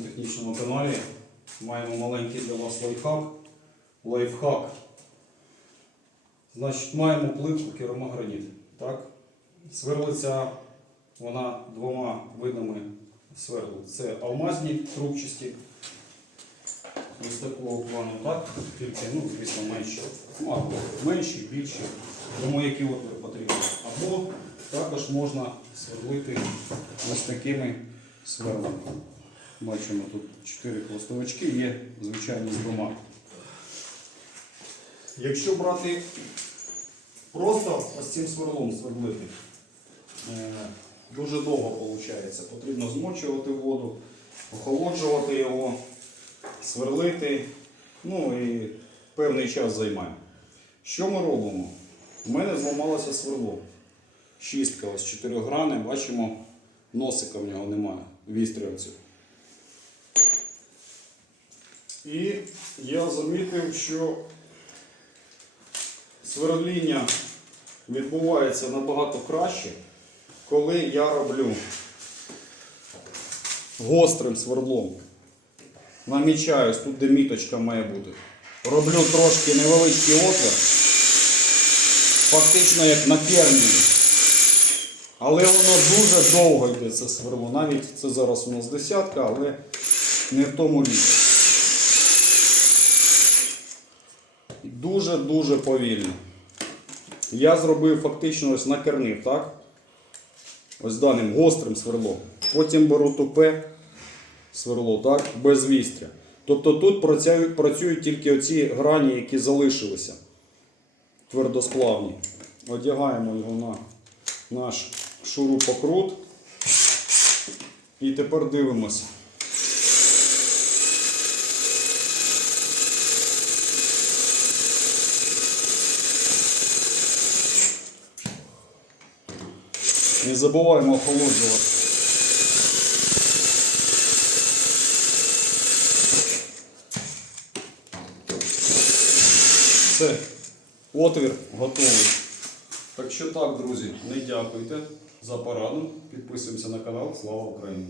технічному каналі. Маємо маленький для вас лайфхак. Лайфхак. Значить, маємо плитку керамограніт. Так? Сверлиться вона двома видами сверл. Це алмазні трубчасті. Ось такого плану, так? Тільки, ну, звісно, менші. Ну, або менші, більші. Тому які отвори потрібні. Або також можна сверлити ось такими сверлами. Бачимо тут 4 хвостовички, є звичайні з двома. Якщо брати просто ось цим сверлом сверлити, е, дуже довго виходить. Потрібно змочувати воду, охолоджувати його, сверлити, ну і певний час займає. Що ми робимо? У мене зламалося сверло. Шістка, ось 4 грани, бачимо, носика в нього немає, вістрілців. І я замітив, що сверління відбувається набагато краще, коли я роблю гострим сверлом. Намічаюсь, тут де міточка має бути. Роблю трошки невеличкий отвір, фактично як на кермі. Але воно дуже довго йде це сверло. Навіть це зараз у нас десятка, але не в тому річ. Дуже-дуже повільно. Я зробив фактично ось накернив, так? Ось даним гострим сверлом. Потім беру тупе сверло, так? Без вістря. Тобто тут працюють, працюють тільки оці грані, які залишилися. Твердосплавні. Одягаємо його на наш шурупокрут. І тепер дивимося. Не забуваємо охолоджувати. Все, отвір готовий. Так що так, друзі, не дякуйте за пораду. Підписуємося на канал. Слава Україні!